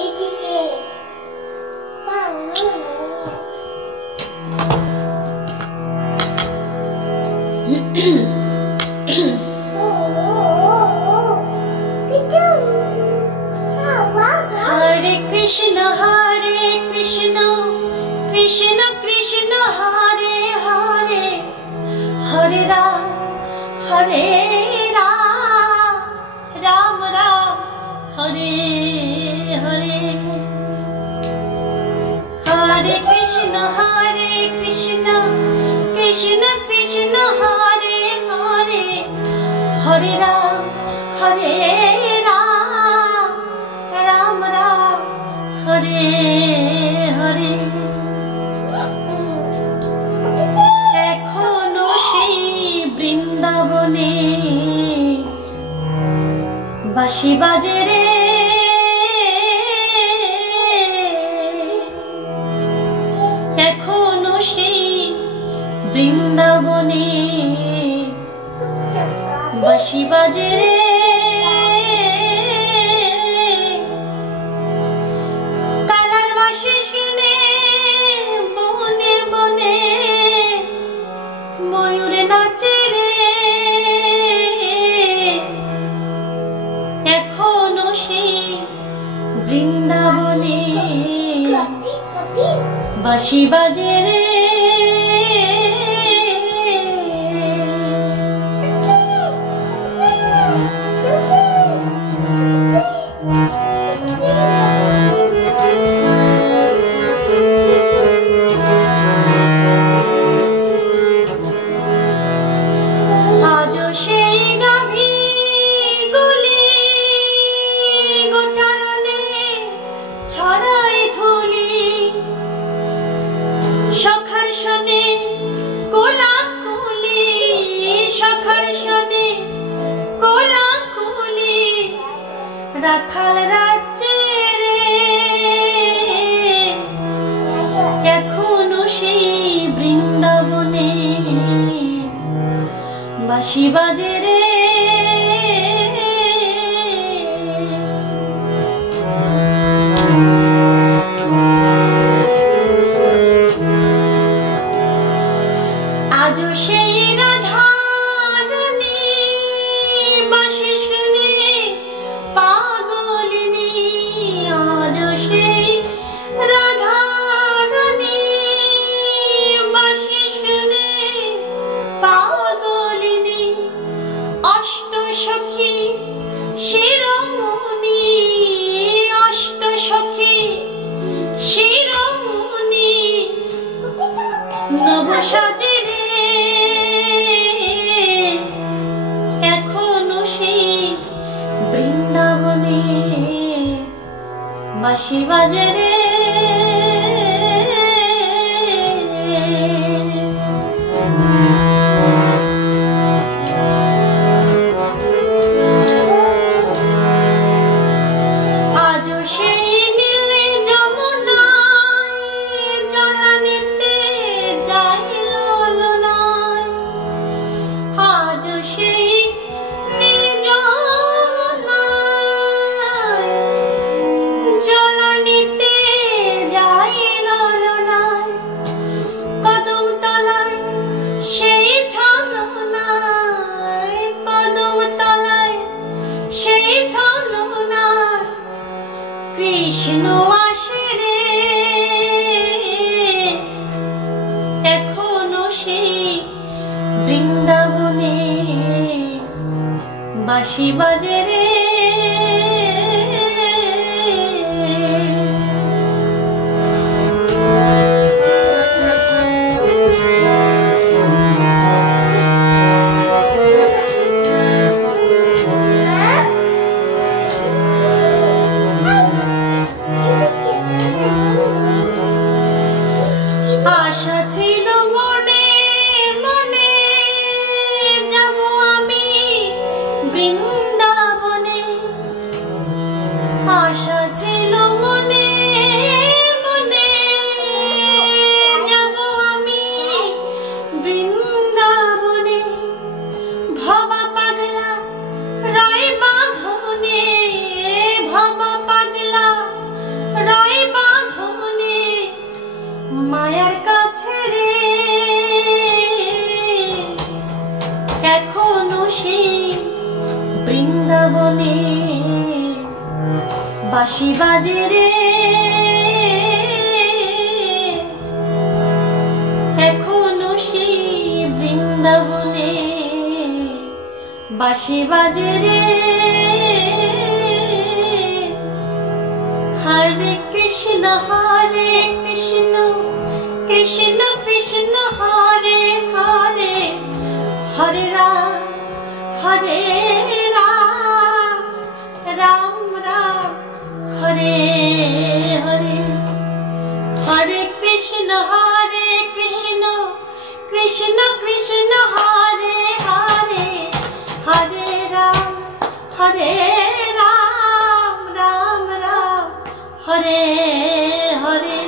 86. Hare Krishna, Krishna Krishna, Hare Hare, Hare Ram, Hare Ram, Ram Ram, Hare Hare. Hare Krishna, Krishna Krishna, Hare Hare, Hare Ram, Hare Ram, Ram Ram, Hare Hare. এখনো সেই বৃন্দাবনে বাঁশি বাজে রে, এখনো সেই বৃন্দাবনে বাঁশি বাজে রে। কালার বাঁশি শুনে বনে বনে ময়ূর নাচে রে, এখনো সেই বৃন্দাবনে বাঁশি বাজে রে। আজও সেই গাভী গুলি গোচরণে ছড়ায় ধুলি, সখার শনে কোলাকুলি, সখার শনে কোলাকুলি, রাখাল রাজ্যে রে, এখনো সেই বৃন্দাবনে বাঁশি বাজে রে। আজও সেই রাধারানী বাঁশি শুনে পাগলিনী, আজও সেই রাধারানী বাঁশি শুনে পাগলিনী। অষ্ট সখী শিরোমণি, অষ্ট সখী শিরোমণি নব সাজে রে, এখনো সেই বৃন্দাবনে বাঁশি বাজে রে। আজও সেই নীল যমুনায় জল নিতে যাই ললনায়, আজও সেই নীল যমুনায় জল নিতে যাই ললনায়। কদম তলায় সেই ছলনায়, কদম তলায় সেই ছলনায় কৃষ্ণ আসে রে, এখনো সেই বৃন্দাবনে বাঁশি বাজে রে। আশা ছিল মনে মনে যাব আমি বৃন্দাবনে, বাঁশি বাজে রে এখনো সেই বৃন্দাবনে বাঁশি বাজে রে হরে কৃষ্ণ কৃষ্ণ কৃষ্ণ হরে হরে হরে রাম রাম রাম হরে হরে হরে কৃষ্ণ কৃষ্ণ কৃষ্ণ হরে হরে হরে রাম রাম রাম হরে হরে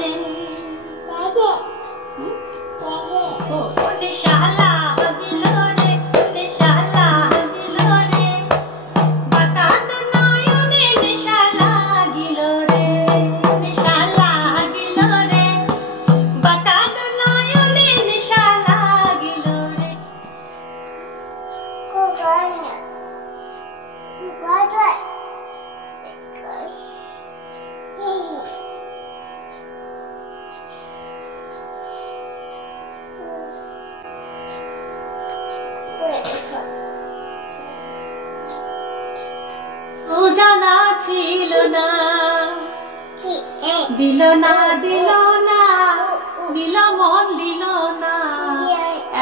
শালা জানা ছিল না দিল না মন দিল না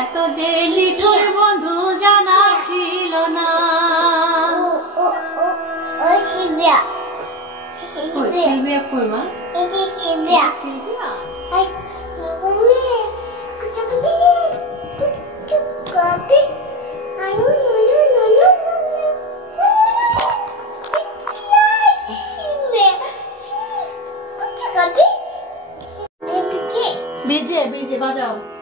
এত যে নিঠুর বন্ধু জানা ছিল না শিবিয়া কই মা শিবিয়া बीजे बीजे बजाओ।